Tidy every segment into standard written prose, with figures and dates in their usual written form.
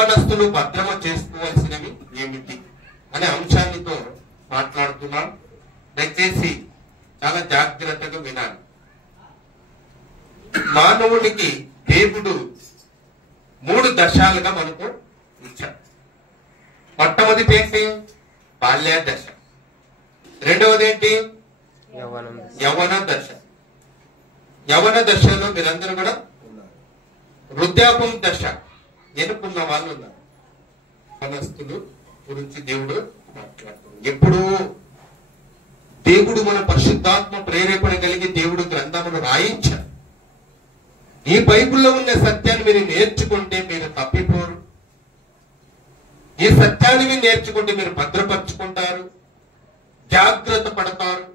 యవ్వనస్తులు భద్రమ చేసుకోవాల్సినవి ఏమిటి అనే అంశాలతో మాట్లాడుతున్నాం. దయచేసి చాలా జాగ్రత్తగా వినాలి. మానవునికి దేవుడు 3 దశలుగా మనకు ఇచ్చాడు. మొట్టమొదటి ఏంటి? బాల్య దశ. రెండవది ఏంటి? యవ్వన దశ. యవ్వన దశలో మీరందరూ కూడా వృద్ధాప్యం దశ ఎన్నుకున్న వాళ్ళు ఉన్నారు. యవ్వనస్తులు గురించి దేవుడు మాట్లాడుతున్నాడు. ఎప్పుడు దేవుడు మన పరిశుద్ధాత్మ ప్రేరేపణ కలిగి దేవుడు గ్రంథమును రాయించారు. ఈ బైబిల్లో ఉన్న సత్యాన్ని మీరు నేర్చుకుంటే మీరు తప్పిపోరు. ఈ సత్యాన్ని మీరు నేర్చుకుంటే మీరు భద్రపరుచుకుంటారు, జాగ్రత్త పడతారు.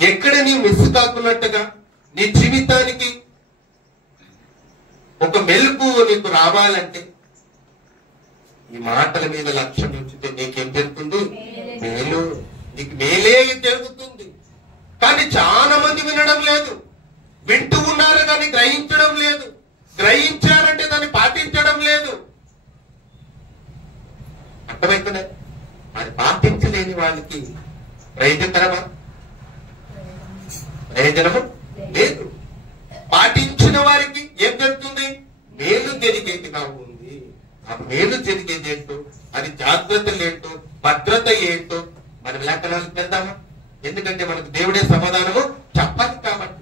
ఎక్కడ నీవు మిస్ కాకున్నట్టుగా నీ జీవితానికి ఒక మెలుపు నీకు రావాలంటే ఈ మాటల మీద లక్ష్యం ఉంచితే నీకేం జరుగుతుంది? మేలు. నీకు మేలే జరుగుతుంది. కానీ చాలా మంది వినడం లేదు. వింటూ ఉన్నారు కానీ గ్రహించడం లేదు. గ్రహించారంటే దాన్ని పాటించడం లేదు. అర్థమవుతుంది? అది పాటించలేని వాళ్ళకి ప్రయోజనకరమా? ప్రయోజనము లేదు. పాటించిన వారికి ఏం జరుగుతుంది? మేలు జరిగేదిగా ఉంది. ఆ మేలు జరిగేది ఏంటో, అది జాగ్రత్తలు ఏంటో, భద్రత ఏంటో మనం లేఖనాలకు వెళ్దామా? ఎందుకంటే మనకు దేవుడే సమాధానము చెప్పాలి కాబట్టి.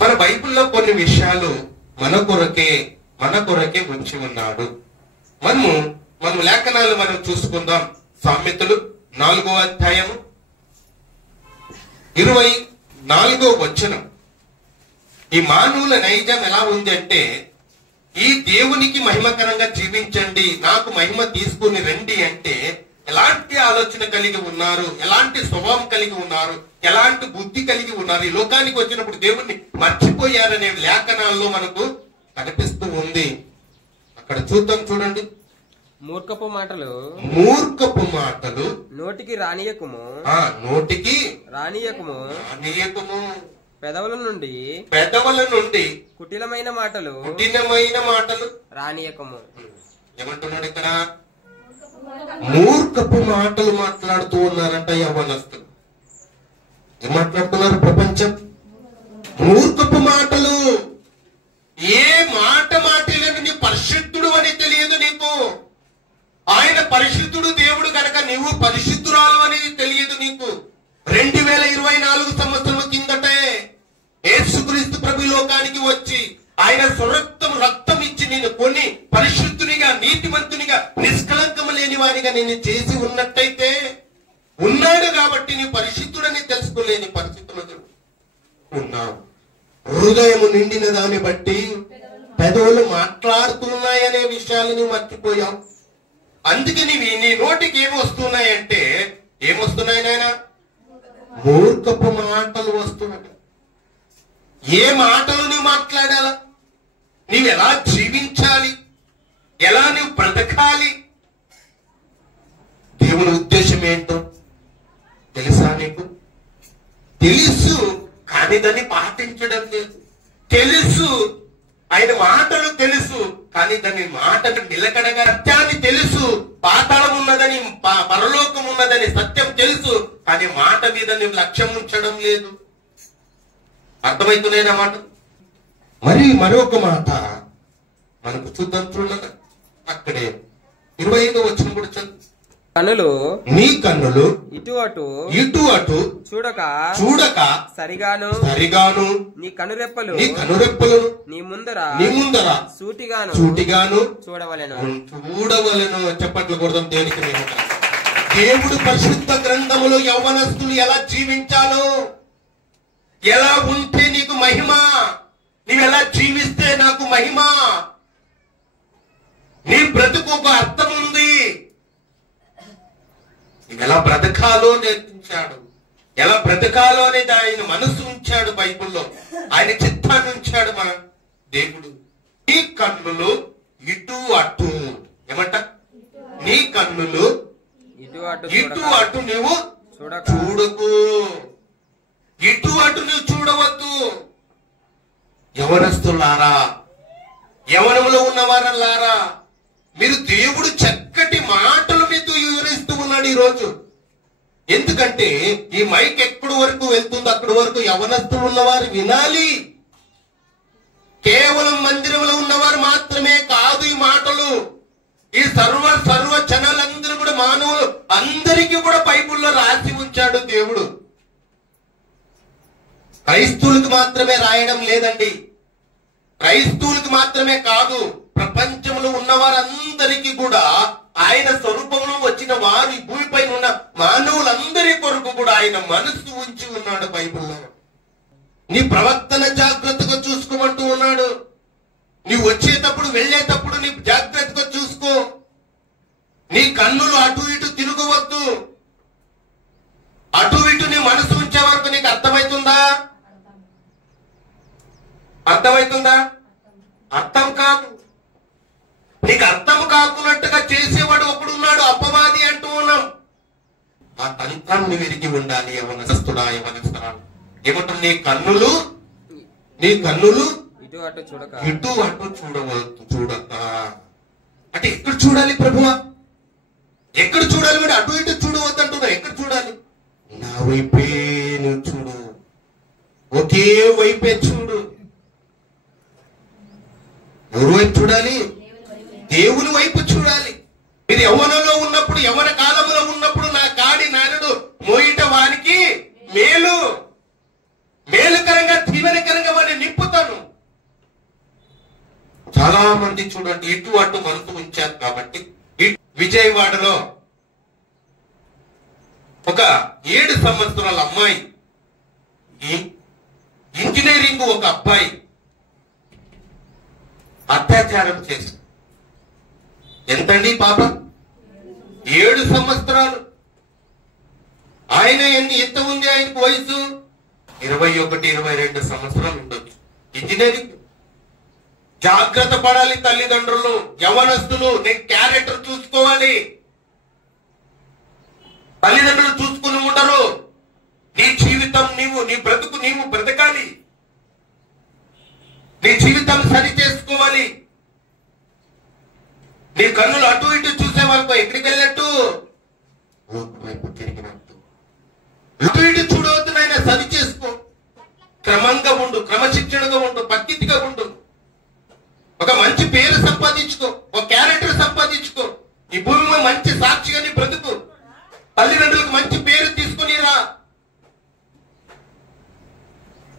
మన బైబిల్లో కొన్ని విషయాలు మన కొరకే ఉంచి ఉన్నాడు. మనం లేఖనాలు మనం చూసుకుందాం. సామెతలు 4వ అధ్యాయము 24వ వచనం. ఈ మానవుల నైజం ఎలా ఉంది అంటే, ఈ దేవునికి మహిమకరంగా జీవించండి, నాకు మహిమ తీసుకుని రండి అంటే ఎలాంటి ఆలోచన కలిగి ఉన్నారు, ఎలాంటి స్వభావం కలిగి ఉన్నారు, ఎలాంటి బుద్ధి కలిగి ఉన్నారు. ఈ లోకానికి వచ్చినప్పుడు దేవుణ్ణి మర్చిపోయారనే లేఖనాల్లో మనకు కనిపిస్తూ ఉంది. అక్కడ చూద్దాం, చూడండి. మూర్ఖపు మాటలు నోటికి రానియకుము, పెదవుల నుండి కుటిలమైన మాటలు రానియకుము. ఏమంటున్నాడు ఇక్కడ? మూర్ఖపు మాటలు మాట్లాడుతూ ఉన్నారంట యవ్వనస్తులు. ఏం మాట్లాడుతున్నారు? ప్రపంచం మూర్ఖపు మాటలు. ఏ మాట మాటలను నీ పరిశుద్ధుడు అని తెలియదు నీకు. ఆయన పరిశుద్ధుడు దేవుడు కనుక నీవు పరిశుద్ధురాలు అనేది తెలియదు నీకు. 2024 సంవత్సరం కిందటే యేసుక్రీస్తు ప్రభు లోకానికి వచ్చి ఆయన రక్తం ఇచ్చి నేను కొని పరిశుద్ధునిగా, నీతిమంతునిగా, నిష్కలంకము లేని వానిగా నేను చేసి ఉన్నట్టయితే ఉన్నాడు కాబట్టి నీ పరిశుద్ధుడని తెలుసుకోలేని పరిస్థితులు ఉన్నావు. హృదయము నిండిన దాన్ని బట్టి పెదవులు మాట్లాడుతున్నాయనే విషయాలు నువ్వు మర్చిపోయావు. అందుకే నీ నోటికి ఏమి వస్తున్నాయంటే, ఏమొస్తున్నాయి నాయన? మూర్ఖపు మాటలు వస్తున్నాయి. ఏ మాటలు నువ్వు మాట్లాడాలా? నీవు ఎలా జీవించాలి, ఎలా నువ్వు బ్రతకాలి, దేవుని ఉద్దేశం ఏంటో తెలుసా నీకు? తెలుసు, కానీ దాన్ని పాటించడం లేదు. తెలుసు, ఆయన మాటలు తెలుసు, కానీ దాని మాటను నిలకడగా సత్యాన్ని తెలుసు. పాతాళం ఉన్నదని, పరలోకం ఉన్నదని సత్యం తెలుసు, కానీ మాట మీద నువ్వు లక్ష్యం ఉంచడం లేదు. అర్థమవుతున్నాయి మాట. మరి మరొక మాట మనకు చూద్దాం, చూడగా అక్కడే 25వ వచనం కూడా చదువు. నీ కన్నులు ఇటు అటు చూడక సరిగాను నీ కనురెప్పలను నీ ముందర సూటిగాను చూడవలెను. చెప్పట్లు కొడదాం దేనికి? దేవుడు పరిశుద్ధ గ్రంథములో యవ్వనస్తులు ఎలా జీవించాలో, ఎలా ఉంటే నీకు మహిమ, నీవెలా జీవిస్తే నాకు మహిమ, నీ బ్రతుకు ఒక అర్థం ఉంది. ఎలా బ్రతకాలో నేర్పించాడు, ఎలా బ్రతకాలో అనేది ఆయన మనసు ఉంచాడు. బైబిల్లో ఆయన చిత్తాన్ని ఉంచాడు మన దేవుడు. నీ కన్నులు ఇటు అటు, ఏమంట? నీ కన్నులు ఇటు అటు నువ్వు చూడకు, ఇటు అటు నువ్వు చూడవద్దు. యవ్వనస్తులారా, యవనములో ఉన్నవారల్లారా, మీరు దేవుడు చక్కటి మాటలు మీతో వివరిస్తూ ఉన్నాడు ఈరోజు. ఎందుకంటే ఈ మైక్ ఎక్కడి వరకు వెళ్తుందో అక్కడి వరకు యవనస్తులు ఉన్నవారు వినాలి. కేవలం మందిరంలో ఉన్నవారు మాత్రమే కాదు ఈ మాటలు. ఈ సర్వ జనాలందరూ కూడా, మానవులు అందరికీ కూడా బైబిల్లో రాసి ఉంచాడు దేవుడు. క్రైస్తవులకు మాత్రమే రాయడం లేదండి. క్రైస్తవులకు మాత్రమే కాదు, ప్రపంచంలో ఉన్న వారందరికీ కూడా ఆయన స్వరూపంలో వచ్చిన వారు, ఈ భూమిపైన ఉన్న మానవులందరి కొరకు కూడా ఆయన మనస్సు ఉంచి ఉన్నాడు బైబిల్లో. నీ ప్రవర్తన జాగ్రత్తగా చూసుకోమంటూ ఉన్నాడు. నీ వచ్చేటప్పుడు వెళ్ళేటప్పుడు నీ జాగ్రత్తగా చూసుకో. నీ కన్నులు అటు ఇటు తిరగవద్దు. అటు ఇటు నీ మనసు ఉంచే వరకు నీకు అర్థమవుతుందా? అర్థమవుతుందా? అర్థం కాదు. నీకు అర్థం కాకున్నట్టుగా చేసేవాడు ఒకడున్నాడు, అపవాది అంటూ ఉన్నాం. ఆ తంత్రాన్ని విరిగి ఉండాలి యవనస్తుడా, యవనస్తుడా. ఏమంటారు? నీ కన్నులు ఇటు అటు చూడక చూడక అంటే ఎక్కడ చూడాలి ప్రభువా? ఎక్కడ చూడాలి? మీరు అటు ఇటు చూడవద్దు అంటున్నా. ఎక్కడ చూడాలి? నా వైపే నువ్వు చూడు, ఒకే వైపే చూడు. ఎవరి వైపు చూడాలి? దేవుని వైపు చూడాలి. మీరు యవ్వనంలో ఉన్నప్పుడు, యవ్వన కాలంలో ఉన్నప్పుడు, నా కాడి నానుడు మోయిట వానికి మేలుకరంగా దీవెనకరంగా వాడిని నింపుతాను. చాలా మంది చూడండి ఇటు అటు మనసు ఉంచారు. కాబట్టి విజయవాడలో ఒక 7 సంవత్సరాల అమ్మాయి, ఇంజనీరింగ్ ఒక అబ్బాయి అత్యాచారం చేసి, ఎంతండి పాప? 7 సంవత్సరాలు. ఆయన ఎంత ఉంది? ఆయనకు వయసు 21-22 సంవత్సరాలు ఉండొచ్చు. ఇంజనీరింగ్. జాగ్రత్త పడాలి తల్లిదండ్రులు, యవనస్తులు. నేను క్యారెక్టర్ చూసుకోవాలి. తల్లిదండ్రులు చూసుకుని ఉండరు. నీ జీవితం నీ బ్రతుకు నీవు బ్రతకాలి. నీ జీవితం సరి చేసుకోవాలి. నీ కన్నులు అటు ఇటు చూసే వరకు ఎక్కడికి వెళ్ళట్టు? వైపు తిరిగినట్టు. అటు ఇటు చూడవద్దు నాయన, సరి చేసుకో. క్రమంగా ఉండు, క్రమశిక్షణగా ఉండు, పద్ధతిగా ఉండు. ఒక మంచి పేరు సంపాదించుకో, ఒక క్యారెక్టర్ సంపాదించుకో. ఈ భూమి మంచి సాక్షిగా నీ బ్రతుకు. తల్లిదండ్రులకు మంచి పేరు తీసుకుని రా.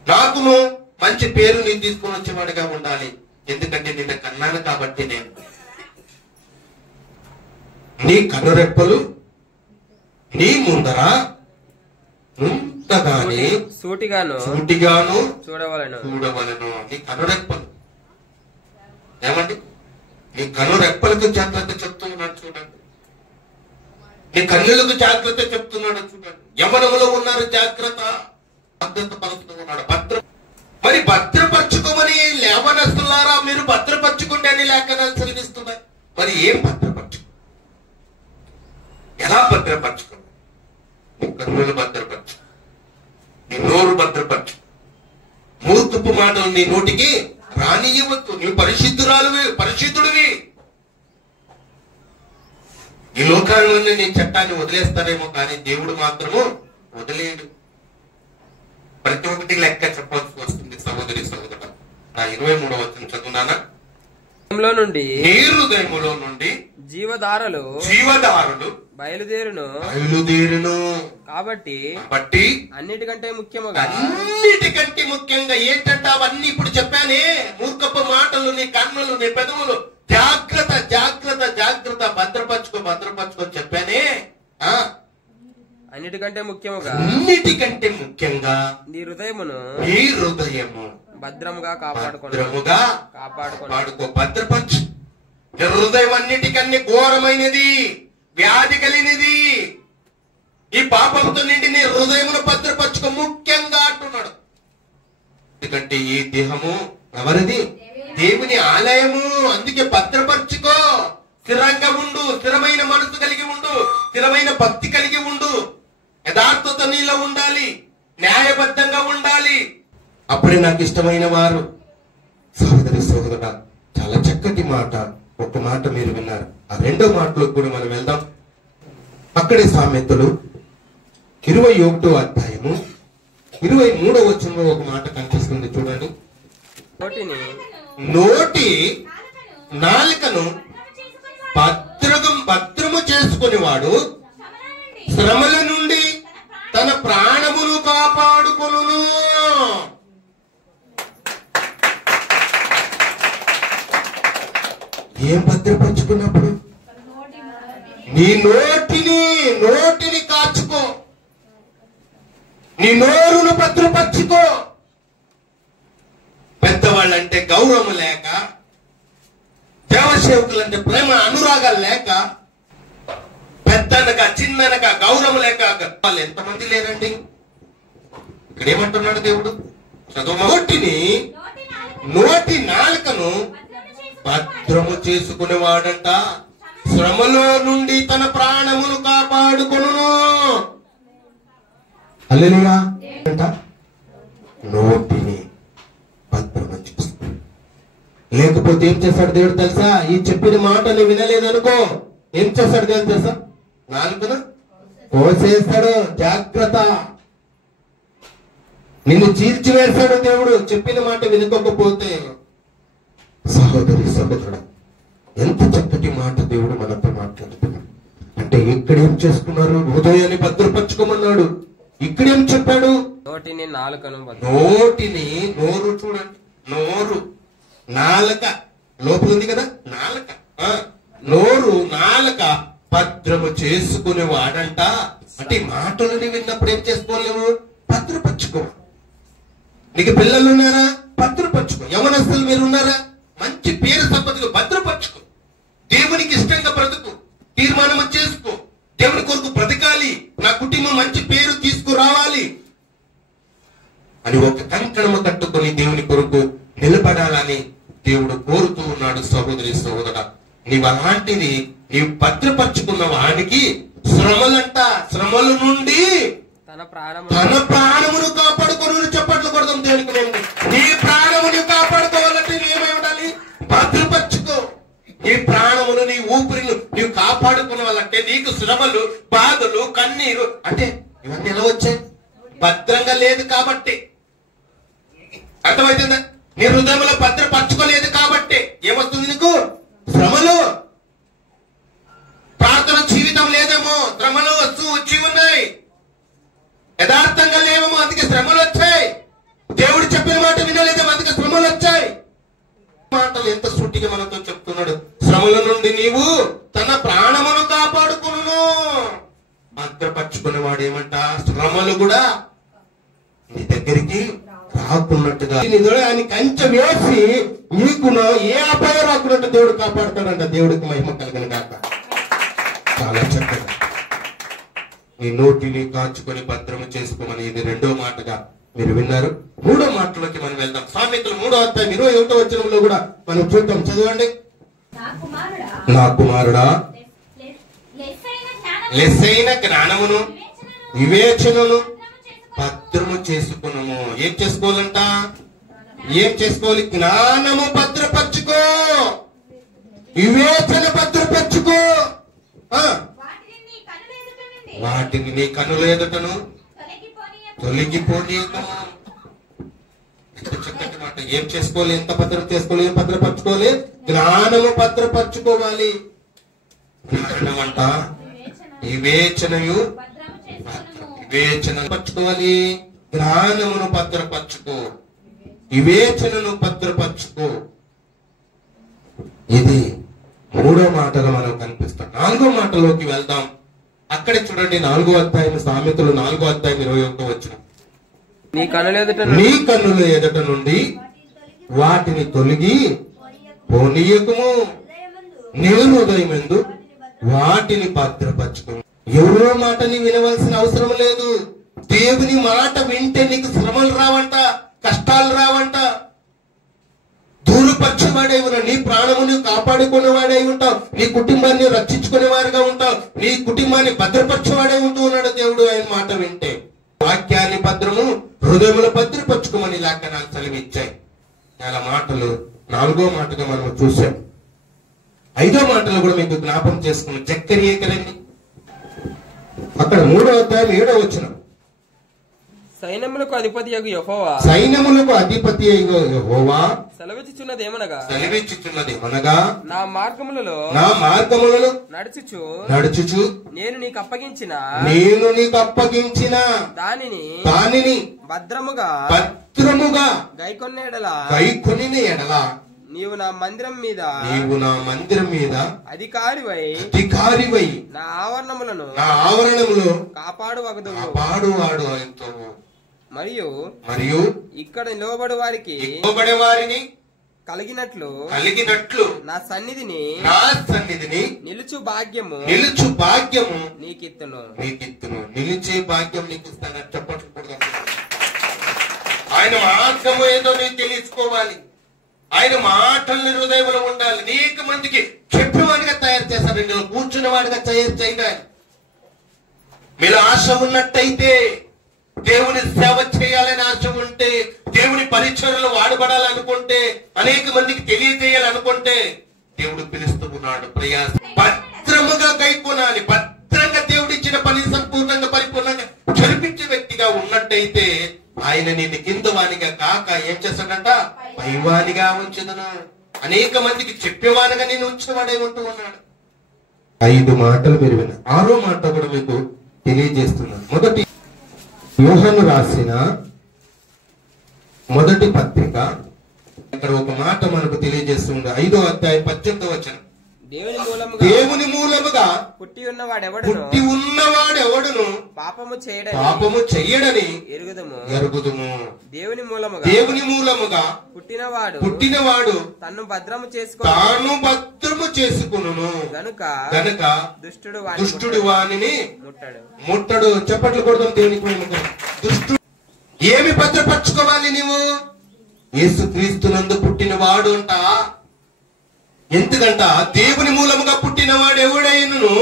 నాకును మంచి పేరు నేను తీసుకొని వచ్చేవాడిగా ఉండాలి. ఎందుకంటే నిన్న కన్నాను కాబట్టి. నేను నీ కనురెప్పలు నీ ముందర ముందుగానే సూటిగాను చూడవలెను. నీ కనురెప్పలు ఏమండి? నీ కనురెప్పలకు జాగ్రత్త చెప్తున్నాడు చూడండి. నీ కన్నులకు జాగ్రత్త చెప్తున్నాడు చూడండి. యవ్వనములో ఉన్నారు, జాగ్రత్త పరుస్తూ ఉన్నాడు. మరి భద్రపరచుకోమని యవ్వనస్తులారా, మీరు భద్రపరచుకుంటే అని లేఖనాలు చదివిస్తున్నాయి. మరి ఏం భద్రపరచు? ఎలా భద్రపరచుకో? నీ కన్నులు భద్రపరచు, నీ నోరు భద్రపరచు. మూర్ఖపు మాటలు నీ నోటికి రానియవద్దు. నువ్వు పరిశుద్ధుడివి. ఈ లోకాన్ని నీ చట్టాన్ని వదిలేస్తారేమో, కానీ దేవుడు మాత్రము వదిలేడు. ప్రతి ఒక్కటి లెక్క చెప్పాల్సి వస్తుంది సహోదరి సహోదరుడు. నా 23వ వచనం చదువునానా? నీ హృదయములో నుండి జీవధారలు బయలుదేరును. కాబట్టి అన్నిటికంటే ముఖ్యంగా ఏంటంటే అవన్నీ ఇప్పుడు చెప్పానే, మూర్ఖపు మాటలు, నీ కన్నులు, నీ పెదవులు, జాగ్రత్త భద్రపరచుకో చెప్పానే. అన్నిటికంటే ముఖ్యంగా నీ హృదయము భద్రముగా కాపాడుకో. భద్రపరచు. హృదయం అన్నిటికన్నీ ఘోరమైనది, వ్యాధి కలిగినది. ఈ పాపంతో నిండి నీ హృదయమును భద్రపరచుకో ముఖ్యంగా అంటున్నాడు. ఎందుకంటే ఈ దేహము ఎవరిది? దేవుని ఆలయము. అందుకే భద్రపరచుకో. స్థిరంగా ఉండు, స్థిరమైన మనసు కలిగి ఉండు, స్థిరమైన భక్తి కలిగి ఉండు. యథార్థత నీలో ఉండాలి, న్యాయబద్ధంగా ఉండాలి. అప్పుడే నాకు ఇష్టమైన వారు. సహోదరుడా, చాలా చక్కటి మాట. ఒక మాట మీరు విన్నారు. ఆ రెండో మాటలోకి కూడా మనం వెళ్దాం. అక్కడే సామెతలు 21వ అధ్యాయము 23వ వచనంలో ఒక మాట కనిపిస్తుంది. చూడండి. నోటి నాలుకను భద్రము చేసుకునేవాడు శ్రమల నుండి తన ప్రాణమును కాపాడుకొనును. ఏం భద్రపరుచుకున్నప్పుడు? నీ నోటిని కాచుకో, నీ నోరును భద్రపరుచుకో. పెద్దవాళ్ళంటే గౌరవం లేక, దేవసేవకులంటే ప్రేమ అనురాగాలు లేక, పెద్దనగా చిన్ననగా గౌరవం లేక వాళ్ళు ఎంతమంది లేరండి. ఇక్కడ ఏమంటున్నాడు దేవుడు? నోటి నాలుకను భద్రము చేసుకునేవాడంట శ్రమలో నుండి తన ప్రాణమును కాపాడుకొనును. హల్లెలూయా. నోటిని భద్రము చేస్తాడు. లేకపోతే ఏం చేస్తాడు దేవుడు తెలుసా? ఈ చెప్పిన మాటలు వినలేదనుకో ఏం చేస్తాడు దేవుడు తెలుసా? నాలుకను కోసేస్తాడు. జాగ్రత్త. నిన్ను చీల్చివేస్తాడు దేవుడు చెప్పిన మాట వినుకోకపోతే. సహోదరి సహోదరుడు, ఎంత చక్కటి మాట దేవుడు మనతో మాట్లాడుతున్నాడు. అంటే ఇక్కడేం చేసుకున్నారు? హృదయాన్ని భద్రపరచుకోమన్నాడు. ఇక్కడేం చెప్పాడు? నోటిని నాలుకను నోరు చూడండి. నోరు నాలుక లోపల ఉంది కదా, నాలుక. నోరు నాలుక భద్రము చేసుకునే వాడంట. అంటే మాటలని విన్నప్పుడు ఏం చేసుకోలేము? భద్రపరచుకో. నీకు పిల్లలు ఉన్నారా? భద్రపరచుకో. యవనస్తులు మీరు ఉన్నారా? మంచి పేరు సంపదలు భద్రపరచుకో. దేవునికి ఇష్టంగా బ్రతుకు. తీర్మానం చేసుకో. దేవుని కొరకు బ్రతకాలి, నా కుటుంబం మంచి పేరు తీసుకురావాలి అని ఒక కంకణము కట్టుకొని దేవుని కొరకు నిలబడాలని దేవుడు కోరుతూ ఉన్నాడు. సహోదరి సహోదర, నీవు అలాంటిది నీవు భద్రపరచుకున్న వానికి శ్రమలంట. శ్రమల నుండి తన ప్రాణమును కాపాడుకోను. చప్పట్లు కొడదాం దేవునికి. నీ ప్రాణమును కాపాడుకోవాలంటే నీవేమై ఉండాలి? భద్రపరచుకో. నీ ప్రాణమును, నీ ఊపిరిని నీవు కాపాడుకోవాలంటే నీకు శ్రమలు, బాధలు, కన్నీరు అంటే ఇవన్నీ ఎలా వచ్చాయి? భద్రంగా లేదు కాబట్టి. అర్థమైతుందా? నీ హృదయంలో భద్రపరచుకోలేదు కాబట్టి ఏమొస్తుంది నీకు? శ్రమలు. ప్రార్థన జీవితం లేదేమో, శ్రమలు వచ్చి ఉన్నాయి. యథార్థంగా లేవేమో, అందుకే శ్రమలు వచ్చాయి. దేవుడు చెప్పిన మాట వినలేదేమో, అందుకే శ్రమలు వచ్చాయి. మాటలు ఎంత సూటిగా మనతో చెప్తున్నాడు. శ్రమల నుండి నీవు తన ప్రాణమును కాపాడుకును. భద్రపరచుకునేవాడు ఏమంట? శ్రమలు కూడా నీ దగ్గరికి రాకున్నట్టుగా ఆయన కంచె వేసి నీకు ఏ అపాయం రాకున్నట్టు దేవుడు కాపాడుతాడంట. దేవుడికి మహిమ కలిగిన కాక. చాలా చక్కగా నీ నోటిని కాచుకొని భద్రము చేసుకోమని ఇది రెండో మాటగా మీరు విన్నారు. మూడో మాటలోకి మనం వెళ్దాం. సామెతలు 3వ అధ్యాయం 21వ వచనంలో కూడా మనం చూద్దాం. చదవండి. నా కుమారుడా, లెస్సైన జ్ఞానమును వివేచనను భద్రము చేసుకున్నాము. ఏం చేసుకోవాలంట? ఏం చేసుకోవాలి? జ్ఞానము భద్రపరచుకో, వివేచన భద్రపరచుకో. వాటిని నీ కన్నుల ఎదుటను తొలగిపోనీయకము. ఎంత చక్కటి మాట. ఏం చేసుకోవాలి? ఎంత భద్రం చేసుకోవాలి? ఏం భద్రపరచుకోవాలి? జ్ఞానము భద్రపరచుకోవాలి. జ్ఞానం అంట వివేచనయు పరచుకోవాలి. జ్ఞానమును భద్రపరచుకో, వివేచనను భద్రపరచుకో. ఇది మూడో మాటగా మనం కనిపిస్తాం. 4వ మాటలోకి వెళ్దాం. అక్కడే చూడండి. 4వ అధ్యాయం సామెతలు 4వ అధ్యాయం 21వ వచనం. నీ కన్నుల ఎదుట నుండి వాటిని తొలగి పోనీయకము, నీ హృదయమందు వాటిని భద్రపరచుకో. ఎవరో మాటని వినవలసిన అవసరం లేదు. దేవుని మాట వింటే నీకు శ్రమలు రావంట, కష్టాలు రావంట. దూరపరిచేవాడై ఉన్నావు. నీ ప్రాణమును కాపాడుకునేవాడై ఉంటావు. నీ కుటుంబాన్ని రక్షించుకునేవారుగా ఉంటావు. నీ కుటుంబాన్ని భద్రపరిచేవాడై ఉంటూ ఉన్నాడు దేవుడు. ఆయన మాట వింటే వాక్యాన్ని భద్రము, హృదయములు భద్రపరచుకోమని లేఖనాలు సెలవిచ్చాయి. చాలా మాటలు 4వ మాటగా మనం చూసాం. 5వ మాటలో కూడా మీకు జ్ఞాపకం చేసుకున్నాం. జక్కరియే కదండి, అక్కడ 3వ అధ్యాయం 7వ వచనం. సైన్యములకు అధిపతియగు యెహోవా, సైన్యములకు అధిపతియగు యెహోవా సెలవిచ్చుచున్నదేమనగా, నా మార్గములలో నడుచుచు నేను నీకు అప్పగించిన దానిని భద్రముగా గైకొనిన ఎడల నీవు నా మందిరం మీద అధికారివై నా ఆవరణములో కాపాడువాడు మరియు ఇక్కడ నిలవబడు వారిని కలిగినట్లు నా సన్నిధిని నిలుచు భాగ్యము నీకిత్తును. నిలిచే భాగ్యం నీకు ఇస్తాను. చెప్పట్లేదు. ఆయన మార్గము ఏదో నీకు తెలుసుకోవాలి. ఆయన మాటల్ని హృదయంలో ఉండాలి. అనేక మందికి చెప్పేవాడిగా తయారు చేశారు. ఇందులో కూర్చున్న వాడిగా తయారు చేయాలి. మీరు ఆశ ఉన్నట్టయితే, దేవుని సేవ చేయాలని ఆశ ఉంటే, దేవుని పరిచర్యలు వాడబడాలనుకుంటే, అనేక మందికి తెలియజేయాలనుకుంటే దేవుడు పిలుస్తూ ఉన్నాడు. ప్రయాస భద్రముగా గైకొనాలి. భద్రంగా దేవుడిచ్చిన పని సంపూర్ణంగా పరిపూర్ణంగా జరిపించే వ్యక్తిగా ఉన్నట్టయితే ఆయన నిన్ను కింద వానిగా కాక ఏం చేస్తాడంట? పైవానిగా ఉంచుదను. అనేక మందికి చెప్పేవానిగా నేను ఉంచేవాడే ఉంటూ ఉన్నాడు. 5 మాటలు మీరు విన్నారు. 6వ మాట కూడా మీకు తెలియజేస్తున్నాను. మొదటి యోహాను రాసిన మొదటి పత్రిక, ఇక్కడ ఒక మాట మనకు తెలియజేస్తుంది. 5వ అధ్యాయం 18వ వచనం. దేవుని మూలముగా పుట్టి ఉన్నవాడెవడును పాపము చెయ్యడని ఎరుగుదుము. దేవుని మూలముగా పుట్టినవాడు తాను భద్రము చేసుకును గనుక దుష్టుడు వానిని ముట్టడు. చెప్పట్లు కొడదాం దేవునికి. దుష్టుడు ఏమి భద్రపరచుకోవాలి? నీవు యేసుక్రీస్తునందు పుట్టినవాడు అంట. ఎందుకంట? దేవుని మూలముగా పుట్టినవాడు ఎవడైనను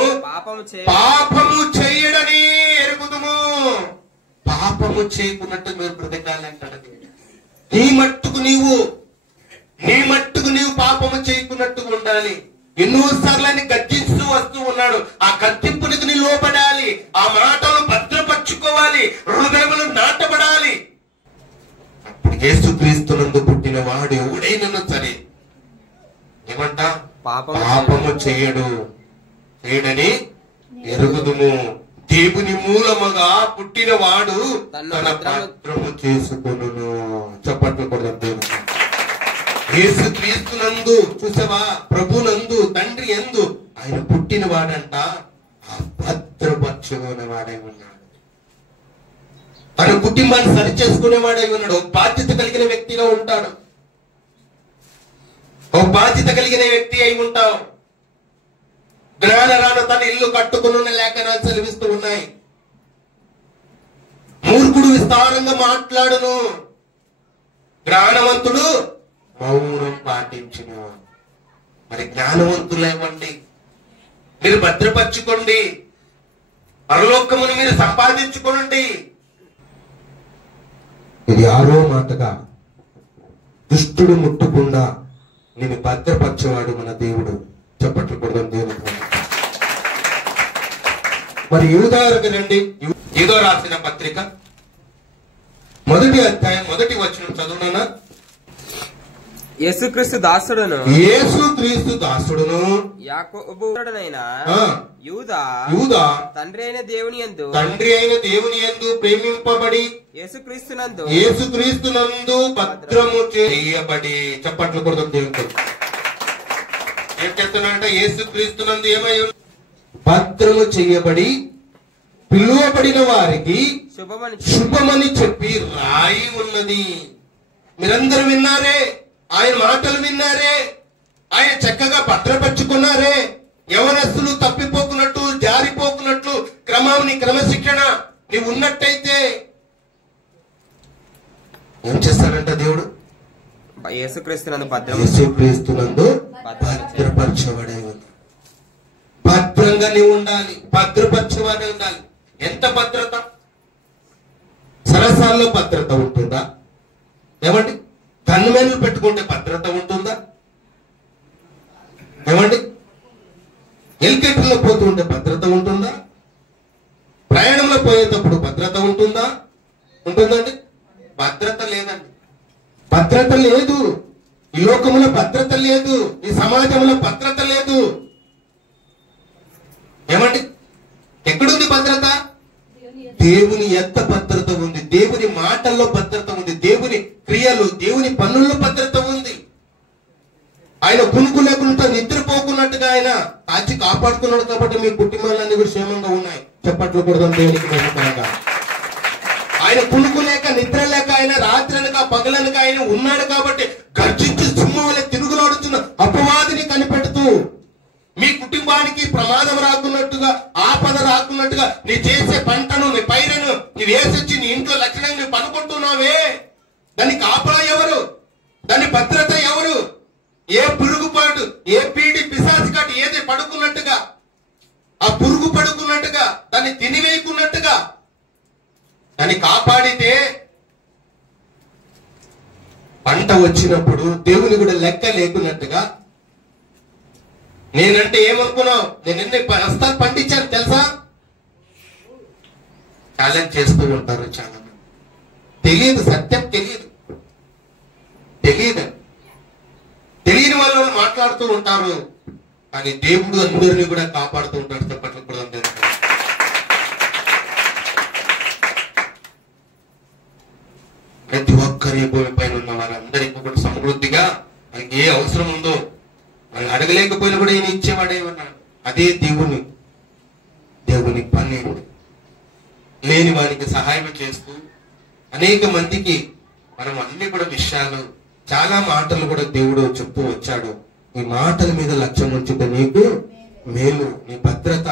పాపము చేయడని ఎరుగుదుము. పాపము చేయకున్నట్టు మీరు బ్రతకాలంటాడు. నీ మట్టుకు నీవు పాపము చేయకున్నట్టు ఉండాలి. ఎన్నోసార్లు ఆయన గర్జిస్తూ వస్తూ ఉన్నాడు. ఆ గర్జింపునికి నీ లోపడాలి. ఆ మాటలు భద్రపరచుకోవాలి. హృదయములు నాటబడాలి. అప్పుడు యేసుక్రీస్తునందు పుట్టిన వాడు ఎవడైనా సరే ఏమంట? పాపము చేయడని ఎరుగుదుము. దేవుని మూలముగా పుట్టిన వాడు తన భద్రము చేసుకొనును. చప్పట్లు కొడదాం దేవునికి. యేసుక్రీస్తునందు చూసావా? ప్రభునందు, తండ్రి యందు ఆయన పుట్టిన వాడంట. ఆ భద్రపరచుకునే వాడై ఉన్నాడు. తన కుటుంబాన్ని సరిచేసుకునేవాడై ఉన్నాడు. బాధ్యత కలిగిన వ్యక్తిగా ఉంటాడు. ఒక బాధ్యత కలిగిన వ్యక్తి అయి ఉంటావు. జ్ఞానరాను తన ఇల్లు కట్టుకున్న లేఖనాలు సెలవిస్తూ ఉన్నాయి. మూర్ఖుడు విస్తారంగా మాట్లాడును, జ్ఞానవంతుడు మౌనం పాటించును. మరి జ్ఞానవంతులేమండి, మీరు భద్రపరచుకోండి. పరలోకమును మీరు సంపాదించుకోండి. ఇది 6వ మాటగా దుష్టుడు ముట్టకుండా నేను భద్రపరచేవాడు మన దేవుడు. చెప్పట్లు కొడదాం దేవుడు. మరి యూదాకు రండి. యూదా రాసిన పత్రిక 1వ అధ్యాయం 1వ వచనం చదువునా? యేసుక్రీస్తు దాసుడును యాకోబుడైన యూదా తండ్రి అయిన దేవుని యందు ప్రేమింపబడి యేసుక్రీస్తునందు భద్రము చేయబడి. చప్పట్లు కొడదాం దేవునికి. ఏం చెప్తున్నాడంటే? యేసుక్రీస్తునందు ఏమై భద్రము చేయబడి పిలువబడిన వారికి శుభమని చెప్పి రాయి ఉన్నది. మీరందరూ విన్నారే, ఆయన మాటలు విన్నారే, ఆయన చక్కగా భద్రపరుచుకున్నారే. యవనస్తులు తప్పిపోకున్నట్టు, జారిపోకున్నట్లు క్రమశిక్షణ నీవు ఉన్నట్టయితే ఏం చేస్తాడంట దేవుడు? యేసుక్రీస్తునందు భద్రపరచబడే ఉంది. భద్రంగా నీవు ఉండాలి, భద్రపరచబడే ఉండాలి. ఎంత భద్రత? సరసాల్లో భద్రత ఉంటుందా? ఏమండి? కన్నుమేలు పెట్టుకుంటే భద్రత ఉంటుందా? హెలికాప్టర్లో పోతూ ఉంటే భద్రత ఉంటుందా? ప్రయాణంలో పోయేటప్పుడు భద్రత ఉంటుందా? ఉంటుందండి? భద్రత లేదండి. భద్రత లేదు. ఈ లోకంలో భద్రత లేదు. ఈ సమాజంలో భద్రత లేదు. ఏమండి? ఎక్కడుంది భద్రత? దేవుని ఎంత భద్రత ఉంది. దేవుని మాటల్లో భద్రత ఉంది. దేవుని క్రియలు, దేవుని పనుల్లో భద్రత ఉంది. ఆయన కునుకు లేకుండా నిద్రపోకున్నట్టుగా ఆయన కాచి కాపాడుకున్నాడు కాబట్టి మీ కుటుంబాలన్నీ కూడా క్షేమంగా ఉన్నాయి. చెప్పట్లు కూడా దేవునికి మహిమకరంగా. ఆయన కునుకు లేక నిద్ర లేక ఆయన రాత్రనక పగలనక ఆయన ఉన్నాడు కాబట్టి గర్జించి సింహం వలె తిరుగులాడుతున్న అపవాదిని కనిపెడుతూ మీ కుటుంబానికి ప్రమాదం రాకున్నట్టుగా, ఆపద రాకున్నట్టుగా నీ చేసే పంటను, నీ పైరను నీ వేసొచ్చి నీ ఇంట్లో లక్షణంగా నువ్వు పనుకుంటున్నావే, దాన్ని కాపలా ఎవరు? దాని భద్రత ఎవరు? ఏ పురుగుపాటు, ఏ పీడి పిశాచి కాటు ఏది పడుకున్నట్టుగా, ఆ పురుగు పడుకున్నట్టుగా, దాన్ని తినివేయకున్నట్టుగా దాన్ని కాపాడితే పంట వచ్చినప్పుడు దేవుని కూడా లెక్క లేకున్నట్టుగా, నేనంటే ఏమనుకున్నావు, నేను ఎన్ని బస్తాలు పండించాను తెలుసా? ఛాలెంజ్ చేస్తూ ఉంటారు చాలా మంది. తెలియదు, సత్యం తెలియదు. తెలియని వాళ్ళు మాట్లాడుతూ ఉంటారు. కానీ దేవుడు అందరినీ కూడా కాపాడుతూ ఉంటాడు. చెప్పట్లు కూడా ప్రతి ఒక్కరి భూమి పైన ఉన్న వారందరికీ కూడా సమృద్ధిగా ఆయనకి ఏ అవసరం ఉందో వాళ్ళు అడగలేకపోయినా కూడా ఈయన ఇచ్చేవాడేమన్నాడు. అదే దేవుని పని. లేని వారికి సహాయం చేస్తూ అనేక మందికి మనం అన్ని కూడా విషయాలు, చాలా మాటలు కూడా దేవుడు చెప్తూ వచ్చాడు. ఈ మాటల మీద లక్ష్యం ఉంచితే నీకు మేలు, నీ భద్రత,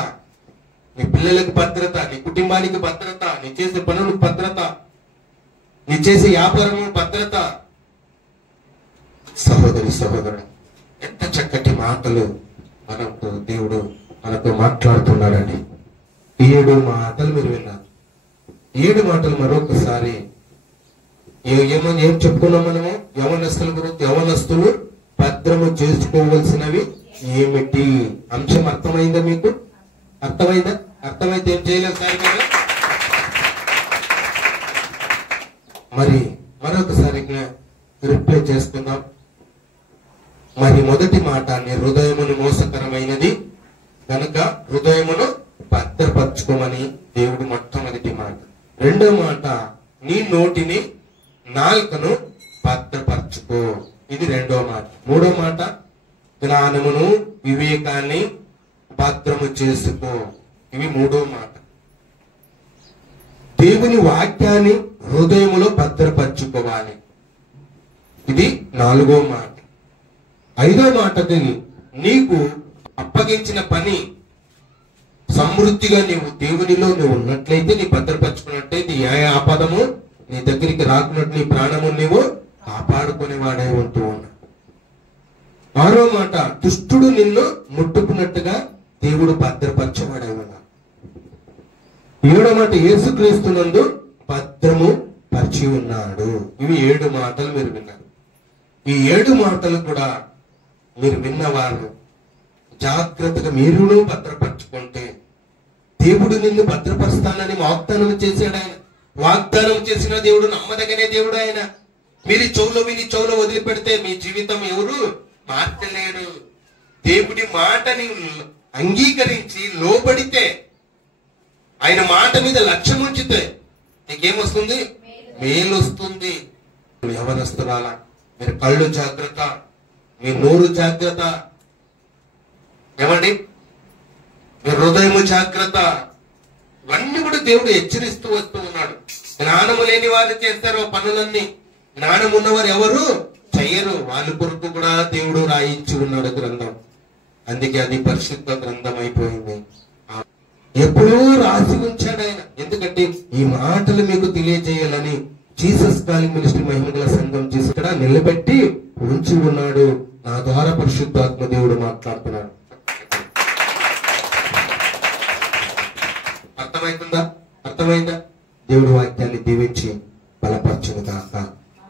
నీ పిల్లలకు భద్రత, నీ కుటుంబానికి భద్రత, నీ చేసే పనులకు భద్రత, నీ చేసే వ్యాపారము భద్రత. సహోదరుడు, ఎంత చక్కటి మాటలు దేవుడు మనతో మాట్లాడుతున్నాడండి. 7 మాటలు మీరు విన్నారు. 7 మాటలు మరొకసారి ఏం చెప్పుకున్నాం మనము? యవనస్తుల గురించి, యవనస్తులు భద్రము చేసుకోవలసినవి ఏమిటి? అంశం అర్థమైందా మీకు? అర్థమైందా? అర్థమైతే ఏం చేయలేదు సార్ కదా. మరి మరొకసారి రిప్లై చేసుకుందాం. మరి మొదటి మాట, నీ హృదయమును మోసకరమైనది కనుక హృదయమును భద్రపరచుకోమని దేవుడు మొట్టమొదటి మాట. రెండో మాట, నీ నోటిని, నాలుకను భద్రపరచుకో. ఇది రెండో మాట. మూడో మాట, జ్ఞానమును, వివేకాన్ని భద్రము చేసుకో. ఇవి మూడో మాట. దేవుని వాక్యాన్ని హృదయములో భద్రపరచుకోవాలి. ఇది 4వ మాట. 5వ మాటకి, నీకు అప్పగించిన పని సమృద్ధిగా నీవు దేవునిలో నువ్వు ఉన్నట్లయితే, నీ భద్రపరచుకున్నట్లయితే ఏ ఆపదము నీ దగ్గరికి రాకున్నట్టు నీ ప్రాణము నీవు కాపాడుకునేవాడే ఉంటూ ఉన్నా. 6వ మాట, దుష్టుడు నిన్ను ముట్టుకున్నట్టుగా దేవుడు భద్రపరచేవాడే ఉన్నా. 7వ మాట, యేసుక్రీస్తునందు భద్రము పరిచి ఉన్నాడు. ఇవి 7 మాటలు మీరు విన్నారు. ఈ 7 మాటలు కూడా మీరు విన్నవారు జాగ్రత్తగా మీరును భద్రపరచుకుంటే దేవుడు నిన్ను భద్రపరుస్తానని వాగ్దానం చేశాడు ఆయన. వాగ్దానం చేసిన దేవుడు నమ్మదగనే దేవుడు ఆయన. మీరు విని చెవులో వదిలిపెడితే మీ జీవితం ఎవరు మార్చలేరు. దేవుడి మాటని అంగీకరించి లోబడితే, ఆయన మాట మీద లక్ష్యం ఉంచితే నీకేమొస్తుంది? మేలు వస్తుంది. యవనస్తులాల, మీరు కళ్ళు జాగ్రత్త, మీ నోరు జాగ్రత్త, ఏమండి, మీ హృదయము జాగ్రత్త. ఇవన్నీ కూడా దేవుడు హెచ్చరిస్తూ వస్తూ ఉన్నాడు. జ్ఞానము లేని వారు చేస్తారు పనులన్నీ. జ్ఞానం ఉన్నవారు ఎవరు చెయ్యరు. వాళ్ళ కొరకు కూడా దేవుడు రాయించి ఉన్నాడు గ్రంథం. అందుకే అది పరిశుద్ధ గ్రంథం అయిపోయింది. ఎప్పుడూ రాసి ఉంచాడు ఆయన. ఎందుకంటే ఈ మాటలు మీకు తెలియజేయాలని జీసస్ కాలింగ్ మినిస్ట్రీ మహిమగల సంఘం ఇక్కడ నిలబెట్టి ఉంచి ఉన్నాడు. నా ద్వారా పరిశుద్ధాత్మ దేవుడు మాట్లాడుతున్నాడు. అర్థమైందా? దేవుడి వాక్యాన్ని దీవించి బలపరచును గాక.